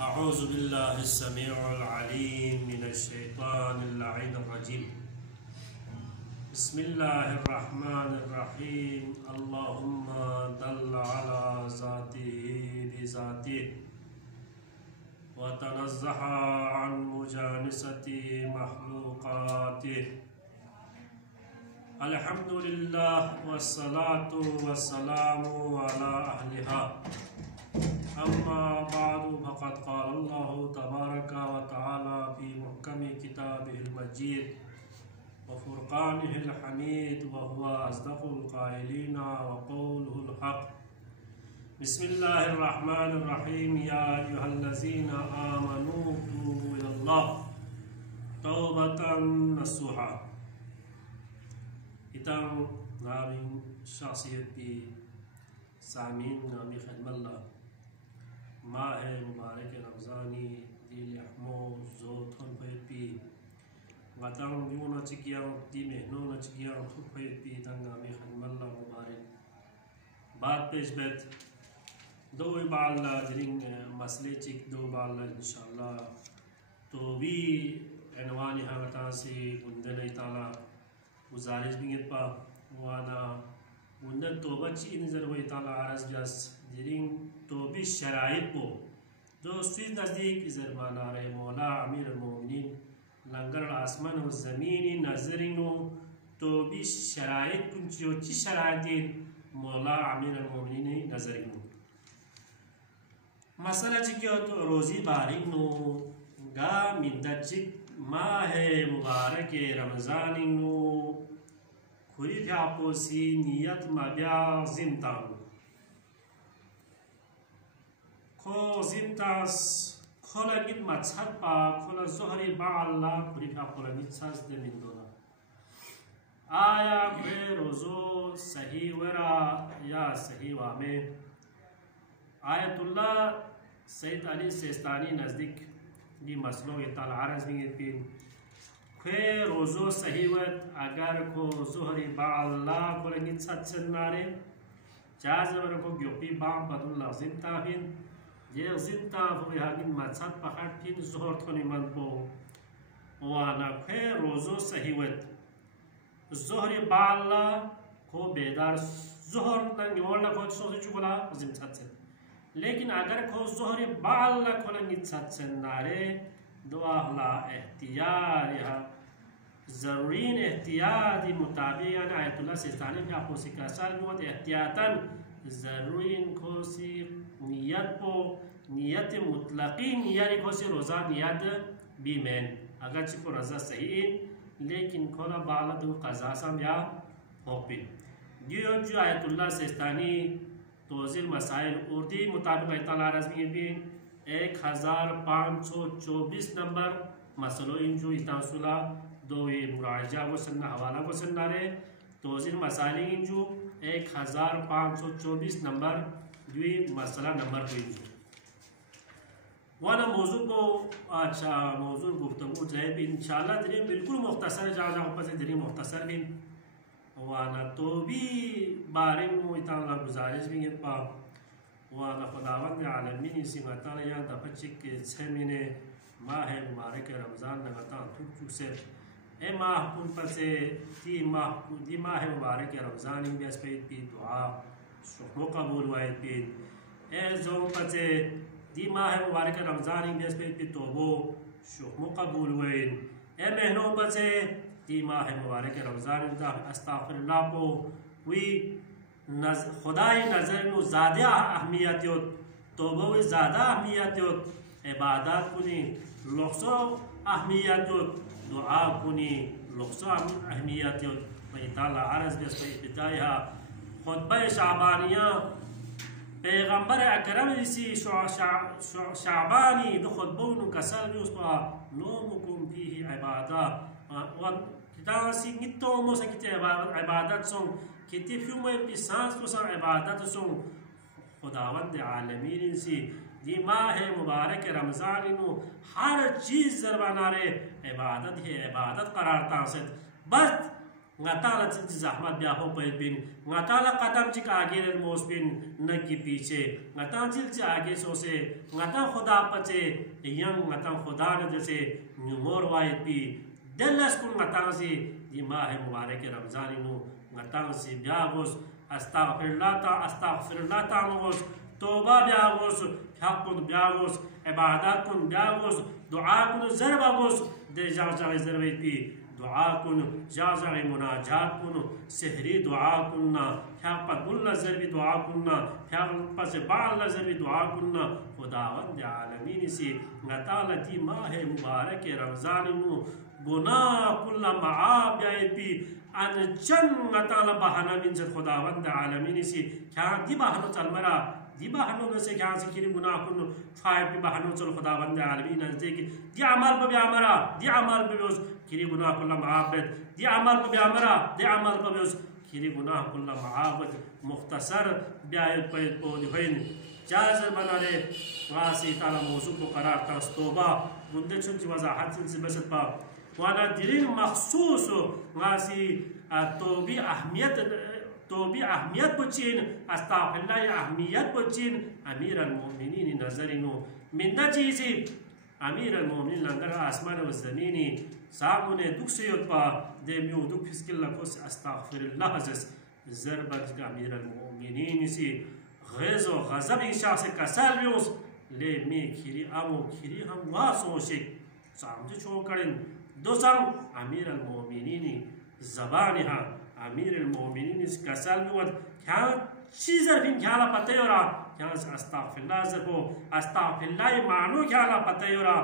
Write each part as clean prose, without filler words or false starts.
अऊज़ु बिल्लाहि स्समीउल अलीम मिनश शैतानिर रजीम। बिस्मिल्लाहिर रहमानिर रहीम। अल्लाहुम्मा दल्ल अला ज़ातिही बिज़ातिही व तनज़्ज़हा अन मुजानिसति मख़लूक़ातिही। अल्हम्दुलिल्लाह वस्सलातु वस्सलामु अला अहलिहा। अम्मा बादु फ़क़द क़ाल अल्लाहु तबारक व तआला फ़ी मुहकमि किताबिहिल मजीद व फ़ुरक़ानिहिल हमीद व हुवा अस्दक़ुल क़ाइलीन व क़ौलुहुल हक़। बिस्मिल्लाहिर रहमानिर रहीम। या अय्युहल्लज़ीना आमनू तूबू इलल्लाह तौबतन नसूहा। इतम नामिन शख़्सियत की सामीन नामी खिदमल्ला माह मुबारक रमज़ानी दिल अहमो ज़ोथन फयपी गतम बिमुना चिकिया दी मेहनो न चिकिया थुक फयपी तंगामी खिदमल्ला मुबारक बात पेश बैत दो बाल्ला जिरिंग मसले चिक दो बाल्ला इंशाअल्लाह तो भी अनवानी हागता से गुंदन ताला गुजारिश भी पा वाना गुंदन तोबा ची नजर वही ताला आरज़ जस जिरिंग तो भी शराइत को जो स्वीज नज़दीक ज़रबाना रहे मौला अमीर मोमिनीन लंगर आसमान और ज़मीनी नजरिनो तो भी शराइत कुछ ची शराइत मौला अमीर मोमिनीन नजरिनो मसला चिक्यो तो रोज़ी बारिनो गा मिदचिक माह मुबारक रमज़ानिनो खुरी फ़्यापोसी नियत मब्या ज़िमतानो खो ज़िमतास खोला गित मच्छत पा खोला ज़ोहरी बाल्ला खुरी फ़्यापोला गित सास दे मिंदोना आया वे रोज़ो सही वरा या सही वामे आयतुल्ला सैयद अली सिस्तानी नज़दीक दी मसलों के ताल आरज़ भी पिन खे रोज़ो सही वत अगर को ज़ोहरी बाल्ला खोला गित सच्चन नारे चाज़वर को ग्योपी बाम बदुल्ला ज़िमता फिन ये ज़िमता वो यागिन मच्छत पकड़ फिन ज़ोहर थोनी मन पो वाना खे रोज़ो सही वत ज़ोहरी बाल्ला को बेदार ज़ोहर तंग योला को सोच चुकला ज़िमता से लेकिन अगर को ज़ोहरी बाल्ला को लंगित सच्चन नारे दुआ ला एहतियार या ज़रूरीन एहतियाती मुताबिक यानी आयतुल्लाह सिस्तानी भी आपको सिक्का साल में वत एहतियातन ज़रूरीन को सी नियत को नियत मुतलकी नियत को सी रोज़ा नियत भी मैन अगर चिको रज़ा सही लेकिन खोला बाला दो क़ज़ा सम या होपी जो जो आयतुल्लाह सिस्तानी तोज़िल मसाइल उर्दी मुताबिक ताला रज़मी भी 1524 नंबर मसलो इंजो इतांसुला दो ये मुराजा वो सन्ना हवाला को सन्ना रे तोज़िल मसाइल इंजो 1524 नंबर द्वी मसला नंबर 2 इंजो वाना मौजू को अच्छा मौजू गुफ्तगू जाए भी इंशाल्लाह दिन बिल्कुल मुख्तसर जा पर दिन मुख्तसर भी वाना तो भी बारे में इतना गुजारिश भी है पा वाना खुदावंद आलमीन सिमता या दफचिक के 6 महीने माह मुबारक रमज़ान लगाता थुक से ए माह कुन पर से दी माह मुबारक रमज़ान में बेस पे भी दुआ शुक्र कबूल हुए भी ए जो पर से दी माह मुबारक रमज़ान में बेस पे भी तौबो शुक्र कबूल हुए ए महीनों पर से दी माह मुबारक रमज़ान दा अस्तग़फिरुल्लाह को वी खुदाई नज़र नो ज़्यादा अहमियत यो तौबा वी ज़्यादा अहमियत यो इबादत कुनी लुक्सो अहमियत यो दुआ कुनी लुक्सो अहमियत यो वही ताला अर्ज़ बस पे बिदाया खुतबा शाबानिया पैगंबर अकरम इसी शाबानी दो खुतबों नु कसर भी उसको नोमुकुम फीही इबादा और कितासी नितो मोसे किते इबादत सो किते फ्यूमे पिसांस को सा इबादत सो खुदावंद आलमीन सी दी माह मुबारक रमज़ान नु हर चीज़ ज़रबाना रे इबादत है इबादत करार तासद बस ngataala ci zahmat bia ho pe bin ngataala qadam ci आगे रे मोस बिन न की पीछे ngata ci आगे सो से ngata खुदा पचे यंग ngata खुदा ने जैसे न्यूमोर वाई पी दलस कुन ngata से ये माह मुबारक रमजान नु ngata से ब्यागोस अस्तगफिरुल्लाह तामोस तौबा ब्यागोस हक ब्यागोस इबादत कुन ब्यागोस दुआ कुन जरबागोस दे जा जरबे पी दुआ कुन जा मुनाजात कुन सहरी दुआ कुन्ना हक पगुल्ला जरबी दुआ कुन्ना हक पस बाल जरबी दुआ कुन्ना खुदावंद आलमीन से ngataala दी माह मुबारक रमजान नु गुनाह कुल्ला माआब यापी अन चन ngataala bahana min जत खुदावंद आलमीन से क्या दी bahano चल मरा दी bahano में से क्या से किरी गुनाह कुन फाइव भी bahano चल खुदावंद आलमीन नजदीक दी अमल पे अमरा दी अमल पे उस किरी गुनाह कुल्ला माआब दी अमल पे अमरा दी अमल पे उस किरी गुनाह कुल्ला माआब मुख्तसर ब्यायत पे दिखाइन जायज़ बना ले वासी ताला मौजू को करार तस्तोबा बुंदे चुनची वजाहत से बसत पा वाला दिलिन मखसूस वासी तोबी अहमियत बचिन अस्तगफिरुल्लाह अहमियत बचिन अमीर अलमोमिनीन नजरिनो मिंदा चीज़ी अमीर अलमोमिनीन लंगर आसमान व ज़मीनी सामने दुख से योत्पा दे म्यू दुख फिस्किल लकोस अस्तगफिरुल्लाह जस ज़रबत का अमीर अलमोमिनीन सी गज़ो गज़ब इंशा से कसर व्यूस ले में खिरी आमो खिरी हम वासो शेख सामने छोकरिन दोसम अमीर अलमोमिनीन ज़बानी हाँ अमीर अलमोमिनीन इस कसर व्यूस क्या चीज़र फिर क्या ला पते हो रहा क्या अस्तगफिरुल्लाह ज़को अस्तगफिरुल्लाह मानो क्या ला पते हो रहा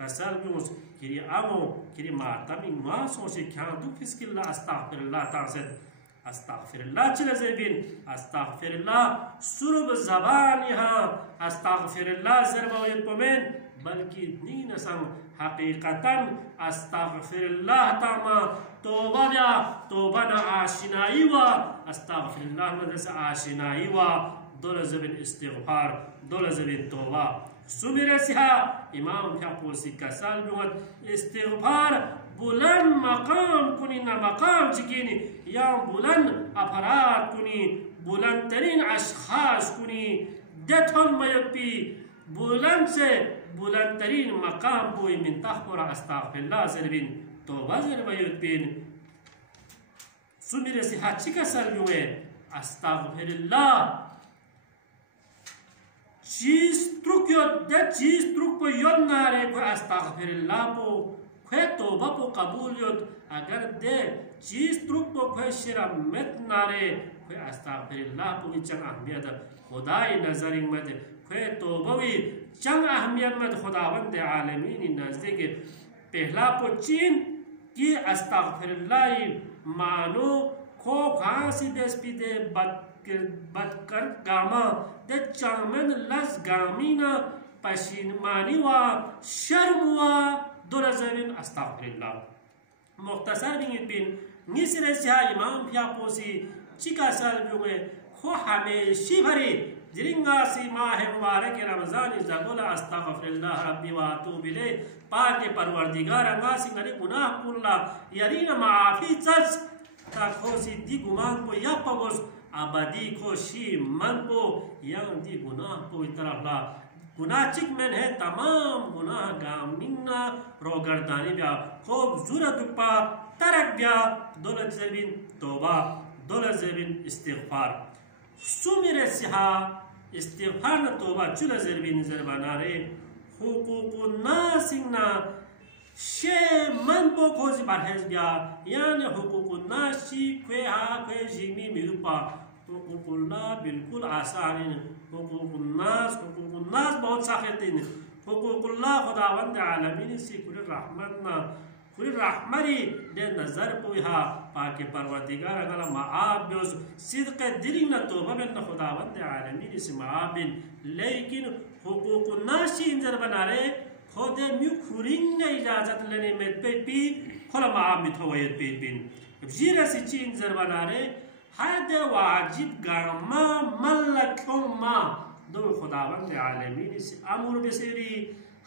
कसर व्यूस खिरी आमो खिरी मातमी वासो शेख क्या दुख फिस्किल्ला अस्तगफिरुल्लाह ताज़द अस्तगफिरुल्लाह चले ज़ेबिन अस्तगफिरुल्लाह सुरुब ज़बानी हाँ अस्तगफिरुल्लाह ज़रबावियत पमेन बल्कि नीन संग हकीकतन अस्तगफिरुल्लाह तामा तौबा या तौबा ना आशिनाई वा अस्तगफिरुल्लाह ना जैसे आशिनाई वा दोल ज़बिन इस्तिग़फ़ार दोल ज़बिन तौबा सुमिर सिहा इमाम फ्यापोसी कसाल बिवत इस्तिग़फ़ार बुलंद मकाम कुनी ना मकाम चिकीनी या बुलंद अफराद कुनी बुलंद तरीन अशखास कुनी देथन मयपी बुलंद से बुलंद तरीन मकाम कोई मिन तहपुरा अस्तगफिरुल्लाह ज़रबिन तौबा ज़रबिन सुमिर से हाचिका सलबुए अस्तगफिरुल्लाह चीज ट्रुक यो दे चीज ट्रुक को योन नारे को अस्तगफिरुल्लाह को खे तौबा को कबूल यो अगर दे चीज ट्रुक को खे शर्मत नारे खे अस्तगफिरुल्लाह को चंग अहमियत खुदाई नजरिंग मत खे तौबा वी चंग अहमियत मत खुदावंद आलमीन नजदीक पहला को चीन की अस्तगफिरुल्लाह मानो खो खांसी देस्पिदे बदकर गामा दे चामन लज गामीना पशीनमानी वा शर्म वा दुरज़बिन अस्तगफिरुल्लाह मुख्तसर बिन निसरे से इमाम फ्यापोसी चिका साल बिगे खो हमेशी भरी जिरिंगा सी माह मुबारक रमजान ज़गुला अस्तगफिरुल्लाह रब्बी व अतूबु इलैह पाक परवरदिगार अंगासी गनी गुनाह कुल्ला यरीना माफी चस ता खोसी दी गुमान को या पगोस आबादी को शी मन को yang di गुनाह को इतरफला गुनाह चिक में है तमाम गुनाह गामिना रोगरदानी ब्या खूब जुरत उपा तरक ब्या दौलत ज़बिन तौबा दौलत ज़बिन इस्तिग़फ़ार सुमिर सिहा इस्तिग़फ़ार न तौबा चुला ज़बिन ज़रबानारे हुकूकुन नासिंगना शे मन को खोजी बारहेज ब्या यानी हुकूकुन नाशी खे हा खे जिमी मिरुपा हुकूकुल्लाह बिल्कुल आसान है हुकूकुन्नास बहुत सख्त है हुकूकुल्लाह खुदावंद आलमीन से कुल रहमतना कुल रहमरी दे नजर पुहा पाके परवरदिगार अगला माआब बेस सिद्क़ दिली न तौबा में खुदावंद आलमीन से माआब लेकिन हुकूकुन्नास इंजर बना रहे खुदे म्यू खुरिंग इजाजत लेने में पे पी खुला माआब मिथोयत पे बिन जीरा से चीन जर बना रहे हद वाजिब गामा मल्लकुमा दो खुदावंद आलमीन से अमर बेसरी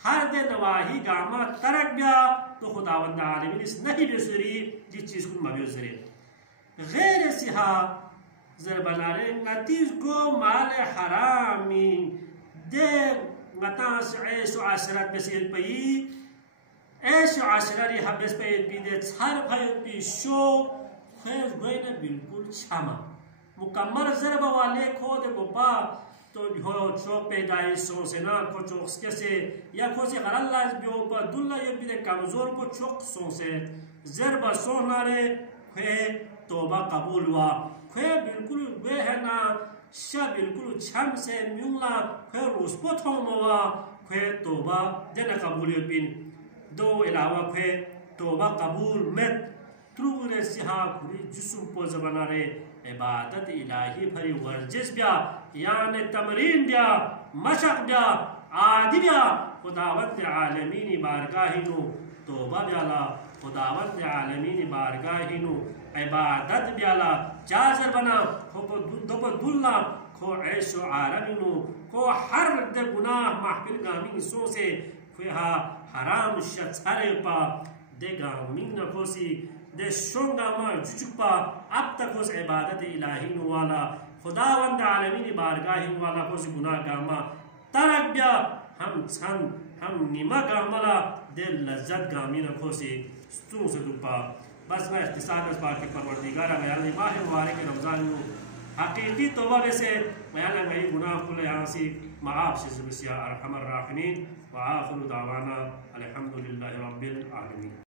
हद नवाही गामा तरक गया तो खुदावंद आलमीन से नहीं बेसरी जिस चीज को मबयूजरे غیر सिहा ज़रबनारे नतीज को माल हरामी दे ngataas ऐश आशरत बेसिल पई ऐश आशररी हबस पे दे छार भाई पी शो खैर गोइना बिल्कुल छामा मुकम्मल ज़रब वाले खो दे गोपा तो हो चो पैदाइश से ना को चोक्स कैसे या को से गलल्लाज बियो पर दुल्ला ये भी दे कमजोर को चोक से ज़रब सोनारे खे तोबा कबूल हुआ खे बिल्कुल वे है ना शा बिल्कुल छम से म्यूला खे उसको थोमवा खे तोबा देना कबूल बिन दो अलावा खे तोबा कबूल में ट्रूरे सिहा खुरी जिस्म को ज़बाना रे इबादत इलाही भरी वर्जिश ब्या यानी तमरीन ब्या मशक ब्या आदि ब्या खुदावंद आलमीन बारगाहिनु तोबा ब्याला खुदावंद आलमीन बारगाहिनु इबादत ब्याला जाजर बना खो दो दुल्ला खो ऐशो आरमिनु खो हर दे गुनाह महफिल गामी सो से खुहा हराम शत्सरे पा दे गामी न खोसी दे शोंगा मा जुचुपा अब तक उस इबादत इलाही वाला खुदावंद आलमीन बारगाही वाला खोसी गुनाह गामा तरक ब्या हम छन हम निमा गामला दे लज्जत गामी न खोसी स्तू से दुपा बस मैं इख्तिसार इस बात के परवरदिगार मैं माह मुबारक रमज़ान में हकीकी तौबा से मैं गई गुनाह कुल यहाँ से माफ़ से अरहमर राहिमीन व आखिर दावाना अल्हम्दुलिल्लाहि रब्बिल आलमीन।